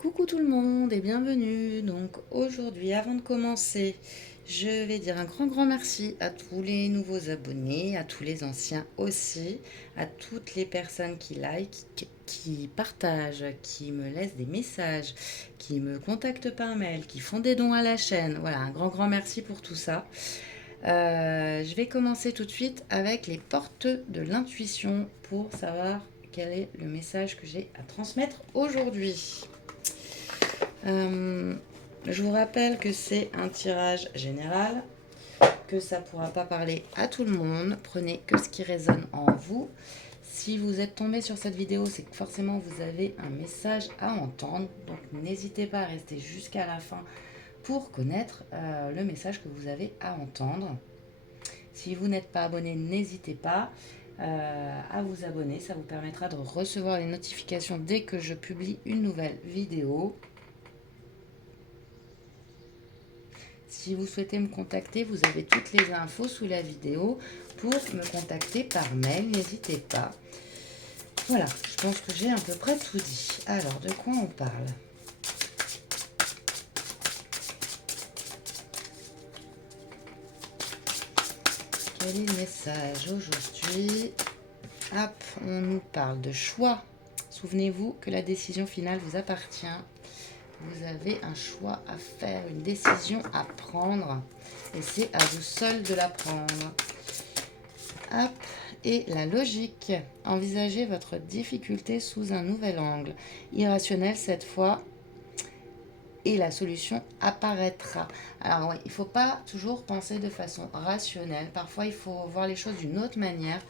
Coucou tout le monde et bienvenue. Donc aujourd'hui, avant de commencer, je vais dire un grand merci à tous les nouveaux abonnés, à tous les anciens aussi, à toutes les personnes qui qui partagent, qui me laissent des messages, qui me contactent par mail, qui font des dons à la chaîne. Voilà, un grand merci pour tout ça. Je vais commencer tout de suite avec les portes de l'intuition pour savoir quel est le message que j'ai à transmettre aujourd'hui. Euh, je vous rappelle que c'est un tirage général, que ça ne pourra pas parler à tout le monde. Prenez que ce qui résonne en vous. Si vous êtes tombé sur cette vidéo, c'est que forcément vous avez un message à entendre. Donc n'hésitez pas à rester jusqu'à la fin pour connaître le message que vous avez à entendre. Si vous n'êtes pas abonné, n'hésitez pas à vous abonner. Ça vous permettra de recevoir les notifications dès que je publie une nouvelle vidéo. Si vous souhaitez me contacter, vous avez toutes les infos sous la vidéo pour me contacter par mail, n'hésitez pas. Voilà, je pense que j'ai à peu près tout dit. Alors, de quoi on parle? Quel est le message aujourd'hui? Hop, on nous parle de choix. Souvenez-vous que la décision finale vous appartient. Vous avez un choix à faire, une décision à prendre. Et c'est à vous seul de la prendre. Hop, et la logique. Envisagez votre difficulté sous un nouvel angle. Irrationnel cette fois. Et la solution apparaîtra. Alors oui, il ne faut pas toujours penser de façon rationnelle. Parfois, il faut voir les choses d'une autre manière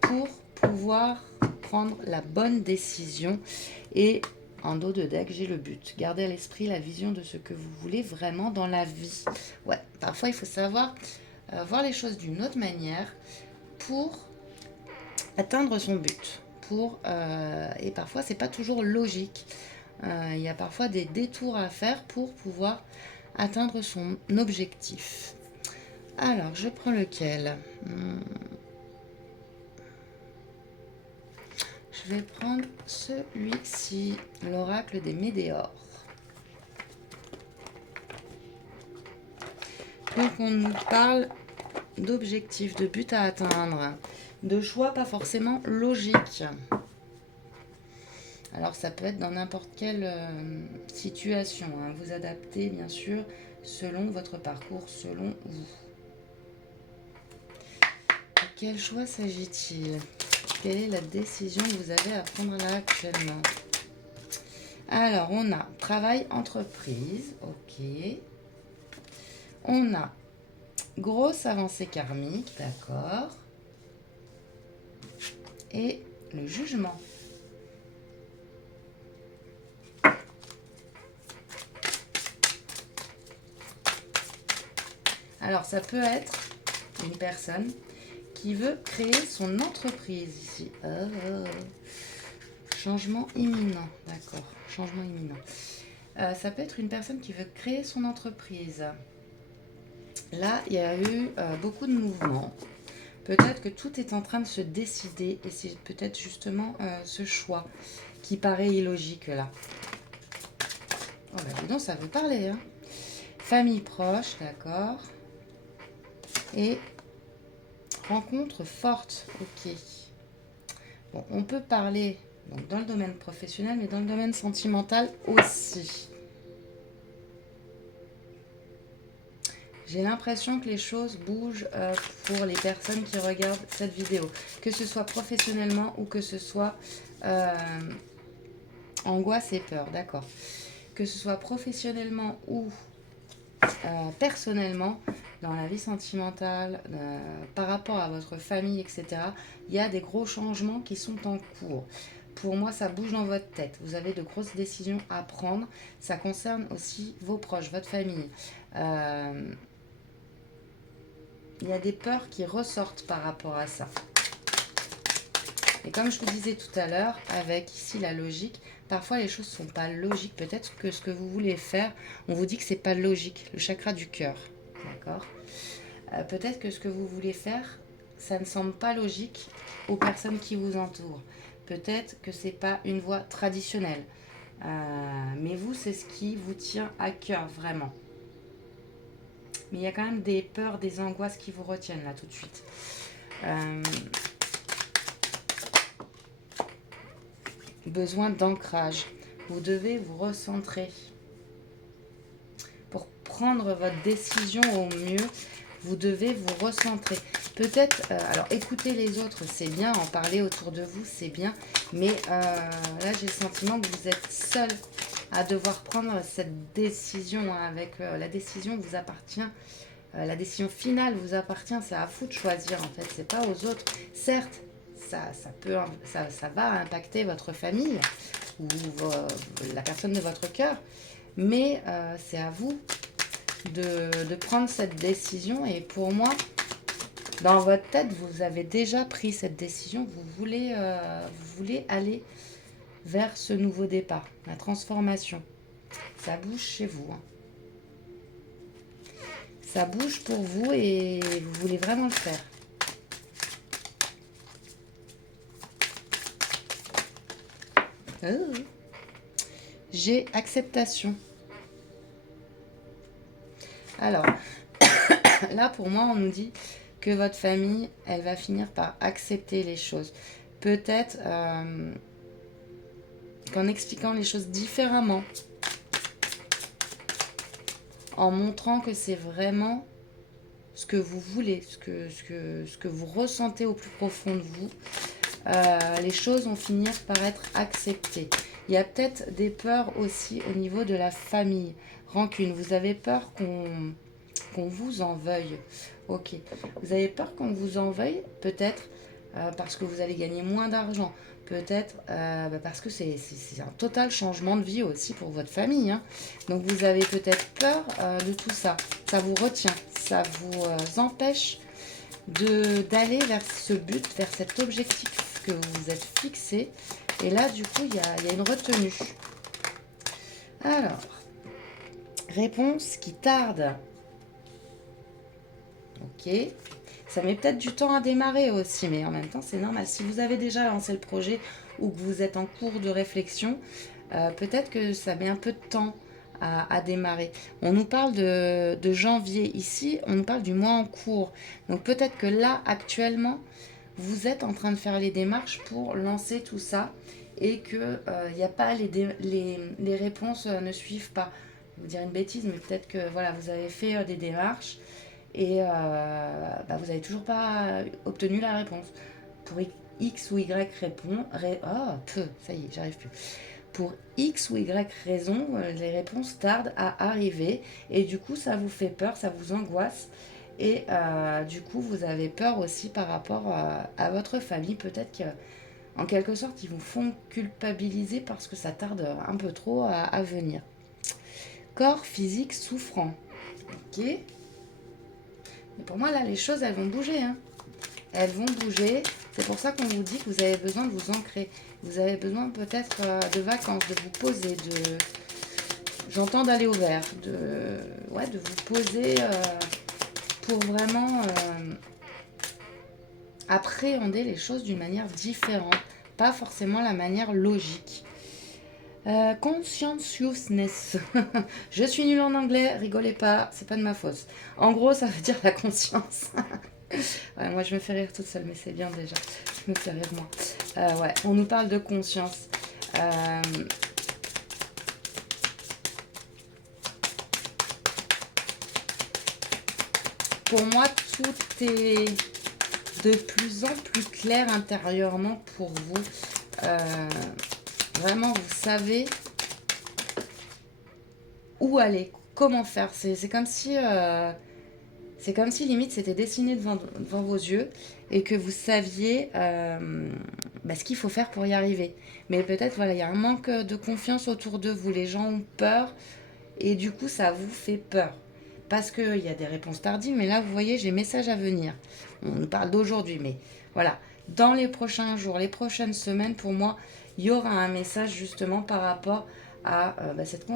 pour pouvoir prendre la bonne décision. Et en dos de deck, j'ai le but. Gardez à l'esprit la vision de ce que vous voulez vraiment dans la vie. Ouais, parfois, il faut savoir voir les choses d'une autre manière pour atteindre son but. Et parfois, c'est pas toujours logique. Il y a parfois des détours à faire pour pouvoir atteindre son objectif. Alors, je prends lequel? Je vais prendre celui-ci, l'oracle des météores. Donc, on nous parle d'objectifs, de buts à atteindre, de choix pas forcément logiques. Alors ça peut être dans n'importe quelle situation. Hein. Vous adaptez bien sûr selon votre parcours, selon vous. De quel choix s'agit-il? Quelle est la décision que vous avez à prendre là actuellement? Alors on a travail, entreprise, ok. On a grosse avancée karmique, d'accord. Et le jugement. Alors, ça peut être une personne qui veut créer son entreprise ici. Changement imminent, d'accord. Changement imminent. Ça peut être une personne qui veut créer son entreprise. Là, il y a eu beaucoup de mouvements. Peut-être que tout est en train de se décider et c'est peut-être justement ce choix qui paraît illogique là. Oh bah dis donc, ça veut parler. Hein. Famille proche, d'accord. Et rencontre forte, ok. Bon, on peut parler donc, dans le domaine professionnel, mais dans le domaine sentimental aussi. J'ai l'impression que les choses bougent pour les personnes qui regardent cette vidéo. Que ce soit professionnellement ou que ce soit angoisse et peur, d'accord. Que ce soit professionnellement ou personnellement, dans la vie sentimentale, par rapport à votre famille, etc., il y a des gros changements qui sont en cours. Pour moi, ça bouge dans votre tête. Vous avez de grosses décisions à prendre. Ça concerne aussi vos proches, votre famille. Il y a des peurs qui ressortent par rapport à ça. Et comme je vous disais tout à l'heure, avec ici la logique, parfois les choses ne sont pas logiques. Peut-être que ce que vous voulez faire, on vous dit que ce n'est pas logique. Le chakra du cœur. D'accord. Peut-être que ce que vous voulez faire, ça ne semble pas logique aux personnes qui vous entourent. Peut-être que ce n'est pas une voie traditionnelle. Mais vous, c'est ce qui vous tient à cœur, vraiment. Mais il y a quand même des peurs, des angoisses qui vous retiennent là tout de suite. Besoin d'ancrage. Vous devez vous recentrer. Pour prendre votre décision au mieux, vous devez vous recentrer. Peut-être, alors écouter les autres, c'est bien, en parler autour de vous, c'est bien. Mais là, j'ai le sentiment que vous êtes seul à devoir prendre cette décision. Avec la décision vous appartient. La décision finale vous appartient. C'est à vous de choisir, en fait. C'est pas aux autres. Certes, ça va impacter votre famille ou la personne de votre cœur. Mais c'est à vous de prendre cette décision. Et pour moi, dans votre tête, vous avez déjà pris cette décision. Vous voulez aller vers ce nouveau départ, la transformation. Ça bouge chez vous. Hein. Ça bouge pour vous et vous voulez vraiment le faire. Oh. J'ai acceptation. Alors, là pour moi, on nous dit que votre famille, elle va finir par accepter les choses. Peut-être qu'en expliquant les choses différemment, en montrant que c'est vraiment ce que vous voulez, ce que vous ressentez au plus profond de vous, les choses vont finir par être acceptées. Il y a peut-être des peurs aussi au niveau de la famille. Rancune, vous avez peur qu'on vous en veuille. Ok, vous avez peur qu'on vous en veuille, peut-être parce que vous allez gagner moins d'argent. Peut-être parce que c'est un total changement de vie aussi pour votre famille. Hein. Donc vous avez peut-être peur de tout ça. Ça vous retient, ça vous empêche d'aller vers ce but, vers cet objectif que vous vous êtes fixé. Et là, du coup, il y a une retenue. Alors, réponse qui tarde. Ok. Ça met peut-être du temps à démarrer aussi, mais en même temps, c'est normal. Si vous avez déjà lancé le projet ou que vous êtes en cours de réflexion, peut-être que ça met un peu de temps à démarrer. On nous parle de janvier ici, on nous parle du mois en cours. Donc peut-être que là, actuellement, vous êtes en train de faire les démarches pour lancer tout ça et que y a pas les réponses ne suivent pas. Je vais vous dire une bêtise, mais peut-être que voilà, vous avez fait des démarches et vous n'avez toujours pas obtenu la réponse. Pour X ou Y ça y est, j'arrive plus. Pour X ou Y raison, les réponses tardent à arriver et du coup ça vous fait peur, ça vous angoisse et du coup vous avez peur aussi par rapport à votre famille. Peut-être qu'en quelque sorte ils vous font culpabiliser parce que ça tarde un peu trop à venir. Corps physique souffrant. Ok. Mais pour moi, là, les choses, elles vont bouger. Hein. Elles vont bouger. C'est pour ça qu'on vous dit que vous avez besoin de vous ancrer. Vous avez besoin peut-être de vacances, de vous poser, j'entends d'aller au vert, de vous poser pour vraiment appréhender les choses d'une manière différente. Pas forcément la manière logique. Conscientiousness. Je suis nulle en anglais, rigolez pas, c'est pas de ma faute. En gros, ça veut dire la conscience. Ouais, moi, je me fais rire toute seule, mais c'est bien déjà. Je me fais rire moi. Ouais, on nous parle de conscience. Pour moi, tout est de plus en plus clair intérieurement pour vous. Vraiment, vous savez où aller, comment faire. C'est comme si limite c'était dessiné devant vos yeux et que vous saviez ce qu'il faut faire pour y arriver. Mais peut-être voilà, il y a un manque de confiance autour de vous. Les gens ont peur et du coup ça vous fait peur. Parce qu'il y a des réponses tardives, mais là vous voyez, j'ai message à venir. On nous parle d'aujourd'hui, mais voilà. Dans les prochains jours, les prochaines semaines, pour moi, il y aura un message justement par rapport à cette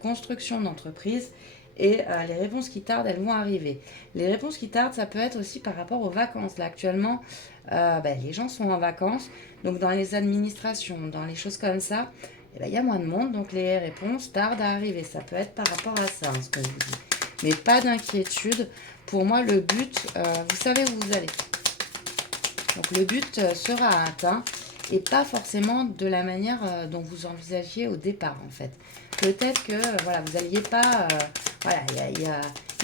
construction d'entreprise et les réponses qui tardent, elles vont arriver. Les réponses qui tardent, ça peut être aussi par rapport aux vacances. Là, actuellement, les gens sont en vacances. Donc dans les administrations, dans les choses comme ça, il y a moins de monde. Donc les réponses tardent à arriver. Ça peut être par rapport à ça, ce que je vous dis. Mais pas d'inquiétude. Pour moi, le but, vous savez où vous allez. Donc le but sera atteint et pas forcément de la manière dont vous envisagiez au départ en fait. Peut-être que voilà, vous n'alliez pas... voilà, il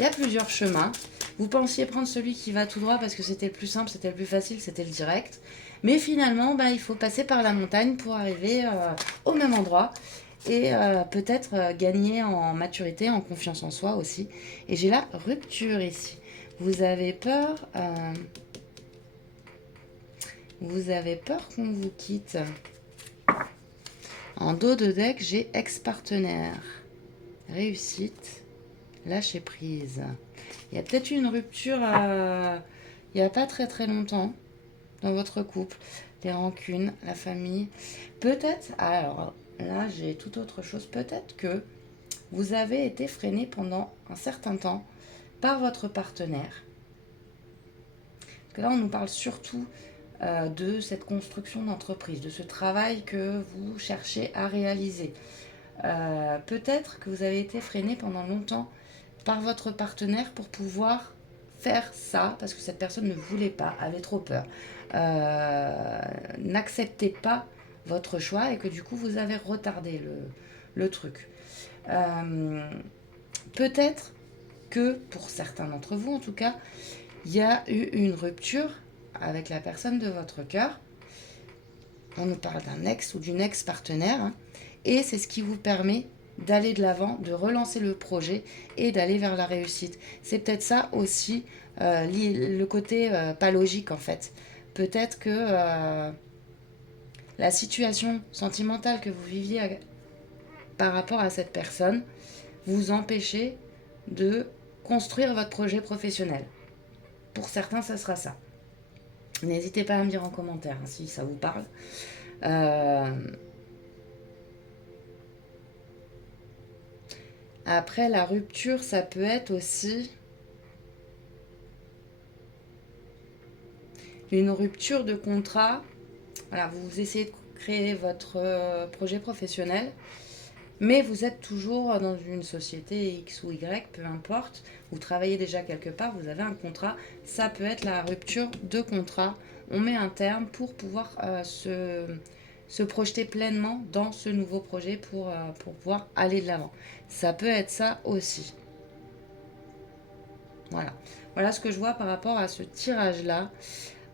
y a plusieurs chemins. Vous pensiez prendre celui qui va tout droit parce que c'était le plus simple, c'était le plus facile, c'était le direct. Mais finalement, il faut passer par la montagne pour arriver au même endroit et peut-être gagner en maturité, en confiance en soi aussi. Et j'ai la rupture ici. Vous avez peur... vous avez peur qu'on vous quitte. En dos de deck, j'ai ex-partenaire. Réussite. Lâcher prise. Il y a peut-être eu une rupture il n'y a pas très très longtemps dans votre couple. Les rancunes, la famille. Peut-être, alors là j'ai tout autre chose. Peut-être que vous avez été freiné pendant un certain temps par votre partenaire. Parce que là on nous parle surtout de cette construction d'entreprise, de ce travail que vous cherchez à réaliser. Peut-être que vous avez été freiné pendant longtemps par votre partenaire pour pouvoir faire ça, parce que cette personne ne voulait pas, avait trop peur, n'acceptait pas votre choix et que du coup vous avez retardé le truc. Peut-être que pour certains d'entre vous en tout cas, il y a eu une rupture avec la personne de votre cœur. On nous parle d'un ex ou d'une ex-partenaire. Hein, et c'est ce qui vous permet d'aller de l'avant, de relancer le projet et d'aller vers la réussite. C'est peut-être ça aussi, le côté pas logique en fait. Peut-être que la situation sentimentale que vous viviez par rapport à cette personne vous empêchait de construire votre projet professionnel. Pour certains, ça sera ça. N'hésitez pas à me dire en commentaire hein, si ça vous parle. Après, la rupture, ça peut être aussi une rupture de contrat. Voilà, vous essayez de créer votre projet professionnel, mais vous êtes toujours dans une société X ou Y, peu importe. Vous travaillez déjà quelque part, vous avez un contrat. Ça peut être la rupture de contrat. On met un terme pour pouvoir se projeter pleinement dans ce nouveau projet pour pouvoir aller de l'avant. Ça peut être ça aussi. Voilà. Voilà ce que je vois par rapport à ce tirage-là.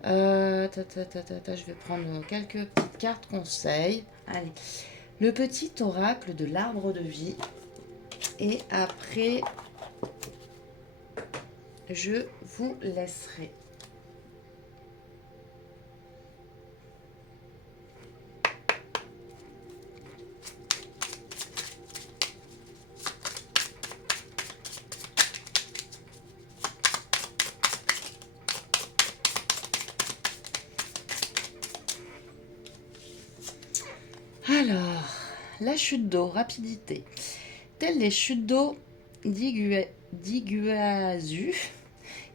Je vais prendre quelques petites cartes conseils. Allez. Le petit oracle de l'arbre de vie. Et après, je vous laisserai. Alors, la chute d'eau, rapidité. Telles les chutes d'eau d'Iguazu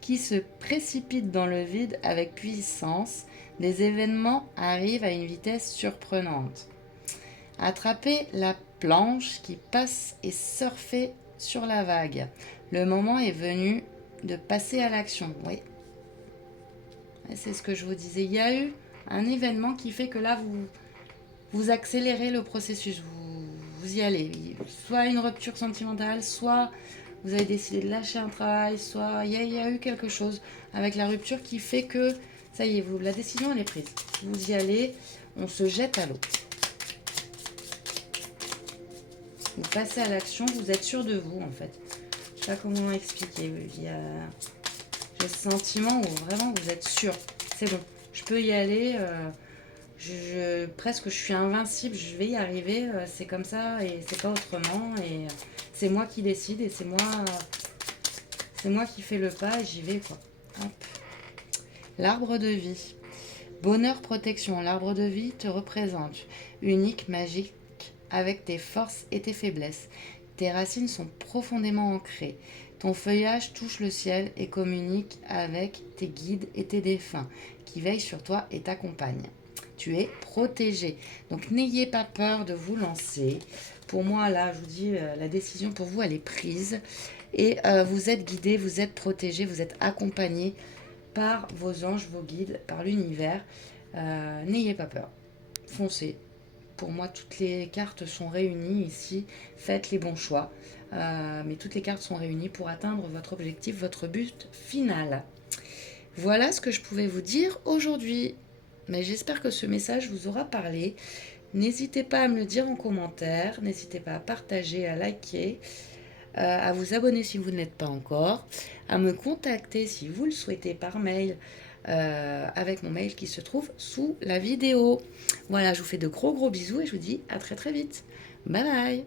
qui se précipitent dans le vide avec puissance, des événements arrivent à une vitesse surprenante. Attrapez la planche qui passe et surfez sur la vague. Le moment est venu de passer à l'action. Oui, c'est ce que je vous disais. Il y a eu un événement qui fait que là, vous accélérez le processus. Vous y allez. Soit une rupture sentimentale, soit vous avez décidé de lâcher un travail, soit il y a eu quelque chose avec la rupture qui fait que, ça y est, la décision elle est prise. Vous y allez, on se jette à l'eau. Vous passez à l'action, vous êtes sûr de vous en fait. Je sais pas comment expliquer. J'ai ce sentiment où vraiment vous êtes sûr. C'est bon, je peux y aller. Presque je suis invincible, je vais y arriver. C'est comme ça et c'est pas autrement. Et c'est moi qui décide et c'est moi qui fais le pas et j'y vais quoi. Hop. L'arbre de vie. Bonheur, protection. L'arbre de vie te représente. Unique, magique, avec tes forces et tes faiblesses. Tes racines sont profondément ancrées. Ton feuillage touche le ciel et communique avec tes guides et tes défunts qui veillent sur toi et t'accompagnent. Tu es protégé. Donc n'ayez pas peur de vous lancer. Pour moi, là, je vous dis, la décision pour vous, elle est prise. Et vous êtes guidé, vous êtes protégé, vous êtes accompagné par vos anges, vos guides, par l'univers. N'ayez pas peur. Foncez. Pour moi, toutes les cartes sont réunies ici. Faites les bons choix. Mais toutes les cartes sont réunies pour atteindre votre objectif, votre but final. Voilà ce que je pouvais vous dire aujourd'hui. Mais j'espère que ce message vous aura parlé. N'hésitez pas à me le dire en commentaire. N'hésitez pas à partager, à liker, à vous abonner si vous ne l'êtes pas encore, à me contacter si vous le souhaitez par mail, avec mon mail qui se trouve sous la vidéo. Voilà, je vous fais de gros bisous et je vous dis à très vite. Bye bye.